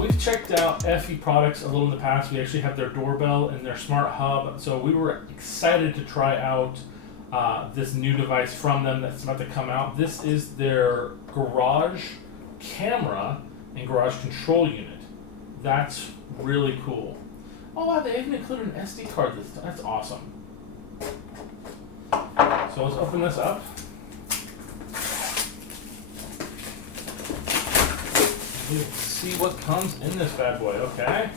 we've checked out Eufy products a little in the past. We actually have their doorbell and their smart hub. So we were excited to try out this new device from them that's about to come out. This is their garage camera and garage control unit. That's really cool. Oh wow, they even included an SD card this time. That's awesome. So let's open this up. Let's see what comes in this bad boy, okay?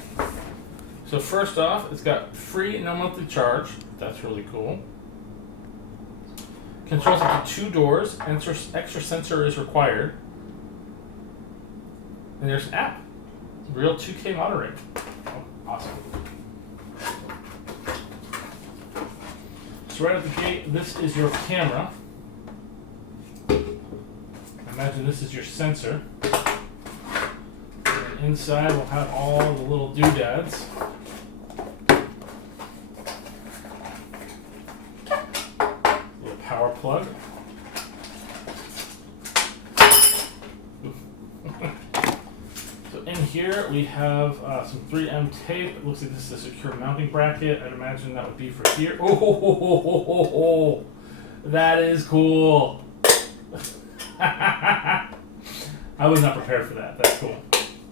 So first off, it's got free no monthly charge. That's really cool. Controls up to 2 doors. Extra sensor is required. And there's an app. Real 2K monitoring. Oh, awesome. So right at the gate, this is your camera. Imagine this is your sensor. And inside we'll have all the little doodads. Little power plug. So in here we have some 3M tape. It looks like this is a secure mounting bracket. I'd imagine that would be for here. Oh, that is cool. I was not prepared for that. That's cool.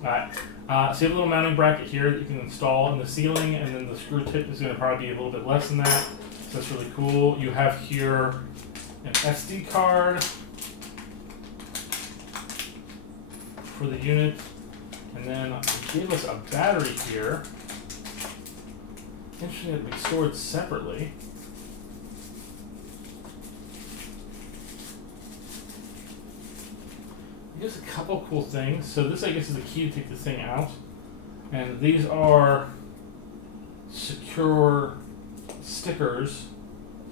Alright, so you have a little mounting bracket here that you can install in the ceiling, and then the screw tip is going to probably be a little bit less than that. So that's really cool. You have here an SD card for the unit, and then they gave us a battery here. Interesting that it be stored separately. Here's a couple cool things. So this, I guess, is the key to take this thing out. And these are secure stickers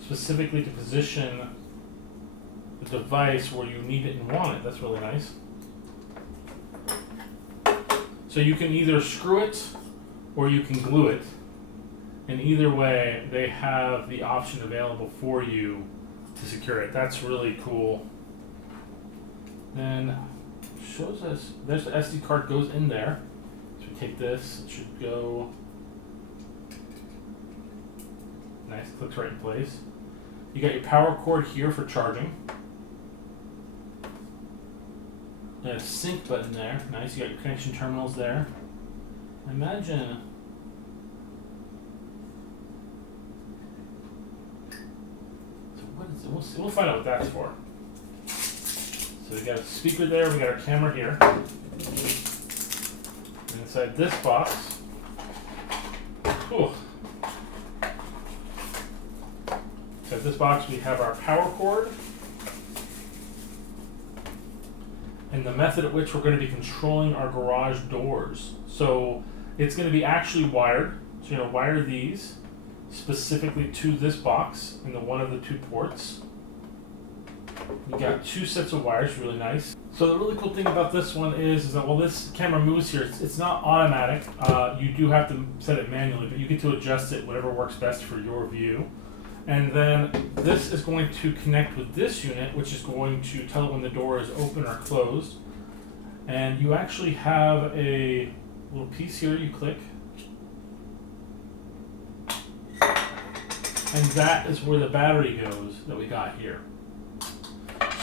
specifically to position the device where you need it and want it. That's really nice. So you can either screw it or you can glue it. And either way, they have the option available for you to secure it. That's really cool. Then shows us there's the SD card goes in there. So we take this, it should go nice, clicks right in place. You got your power cord here for charging. And a sync button there. Nice, you got your connection terminals there. Imagine so what is it? We'll find out what that's for. So we got a speaker there, we got our camera here. And inside this box, inside this box we have our power cord and the method at which we're going to be controlling our garage doors. So it's going to be actually wired. So you're going to wire these specifically to this box in the one of the 2 ports. You got 2 sets of wires, really nice. So the really cool thing about this one is that while this camera moves here, it's not automatic. You do have to set it manually, but you get to adjust it whatever works best for your view. And then this is going to connect with this unit, which is going to tell it when the door is open or closed. And you actually have a little piece here you click. And that is where the battery goes that we got here.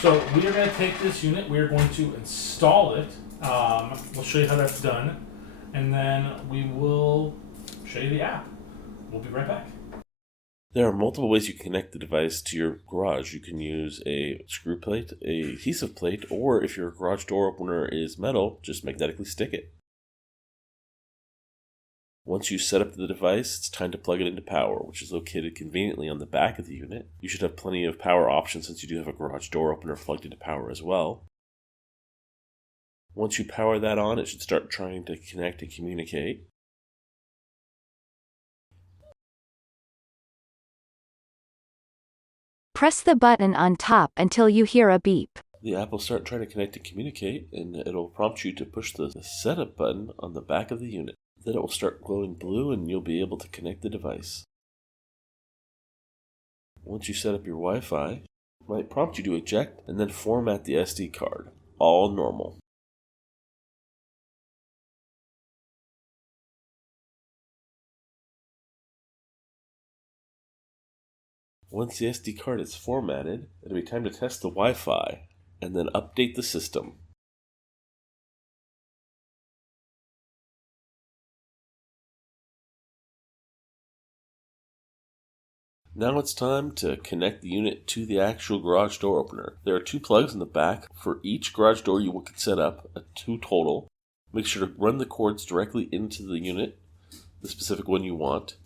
So we are going to take this unit, we are going to install it. We'll show you how that's done. And then we will show you the app. We'll be right back. There are multiple ways you can connect the device to your garage. You can use a screw plate, a adhesive plate, or if your garage door opener is metal, just magnetically stick it. Once you set up the device, it's time to plug it into power, which is located conveniently on the back of the unit. You should have plenty of power options since you do have a garage door opener plugged into power as well. Once you power that on, it should start trying to connect and communicate. Press the button on top until you hear a beep. The app will start trying to connect and communicate, and it'll prompt you to push the setup button on the back of the unit. Then it will start glowing blue and you'll be able to connect the device. Once you set up your Wi-Fi, it might prompt you to eject and then format the SD card. All normal. Once the SD card is formatted, it'll be time to test the Wi-Fi, and then update the system. Now it's time to connect the unit to the actual garage door opener. There are 2 plugs in the back for each garage door you can set up, 2 total. Make sure to run the cords directly into the unit, the specific one you want,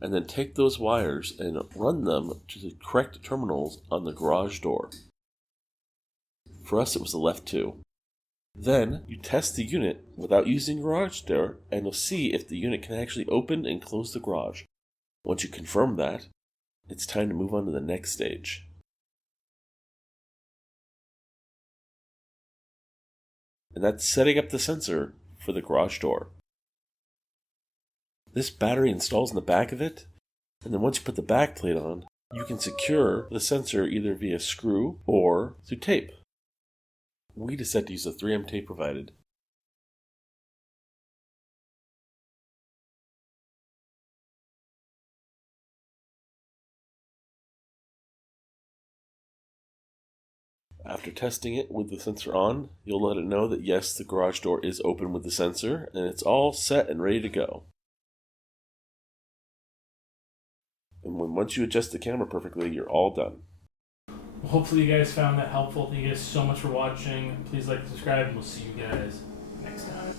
and then take those wires and run them to the correct terminals on the garage door. For us, it was the left 2. Then you test the unit without using garage door, and you'll see if the unit can actually open and close the garage. Once you confirm that, it's time to move on to the next stage. And that's setting up the sensor for the garage door. This battery installs in the back of it, and then once you put the back plate on, you can secure the sensor either via screw or through tape. We decided to use the 3M tape provided. After testing it with the sensor on, you'll let it know that yes, the garage door is open with the sensor, and it's all set and ready to go. And once you adjust the camera perfectly, you're all done. Well, hopefully you guys found that helpful. Thank you guys so much for watching. Please like and subscribe, and we'll see you guys next time.